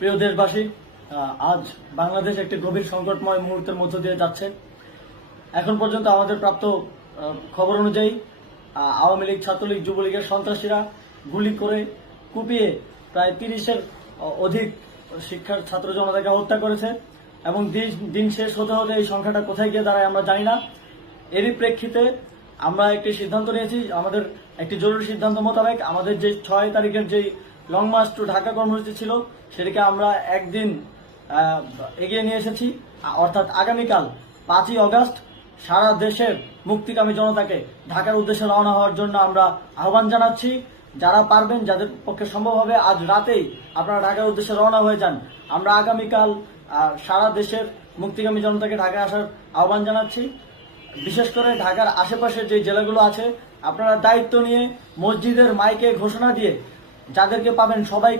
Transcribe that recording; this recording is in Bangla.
প্রিয় দেশবাসী, আজ বাংলাদেশ একটি গভীর সংকটময় মুহূর্তের মধ্য দিয়ে যাচ্ছে। এখন পর্যন্ত আমাদের প্রাপ্ত খবর অনুযায়ী আওয়ামী লীগ, ছাত্রলীগ, যুবলীগের সন্ত্রাসীরা গুলি করে কুপিয়ে প্রায় 30-এর অধিক শিক্ষার ছাত্র জনতাকে হত্যা করেছে এবং দিন শেষ হতে হতে এই সংখ্যাটা কোথায় গিয়ে দাঁড়ায় আমরা জানি না। এরই প্রেক্ষিতে আমরা একটি সিদ্ধান্ত নিয়েছি। আমাদের একটি জরুরি সিদ্ধান্ত মোতাবেক আমাদের যে 6 তারিখের যে লং মার্চ টু ঢাকা কর্মসূচি ছিল সেটিকে আমরা একদিন এগিয়ে নিয়ে এসেছি। অর্থাৎ আগামীকাল 5ই অগস্ট সারা দেশের মুক্তিকামী জনতাকে ঢাকার উদ্দেশ্যে রওনা হওয়ার জন্য আমরা আহ্বান জানাচ্ছি। যারা পারবেন, যাদের পক্ষে সম্ভব হবে, আজ রাতেই আপনারা ঢাকার উদ্দেশ্যে রওনা হয়ে যান। আমরা আগামীকাল সারা দেশের মুক্তিকামী জনতাকে ঢাকায় আসার আহ্বান জানাচ্ছি। বিশেষ করে ঢাকার আশেপাশের যে জেলাগুলো আছে, আপনারা দায়িত্ব নিয়ে মসজিদের মাইকে ঘোষণা দিয়ে যাদেরকে পাবেন সবাইকে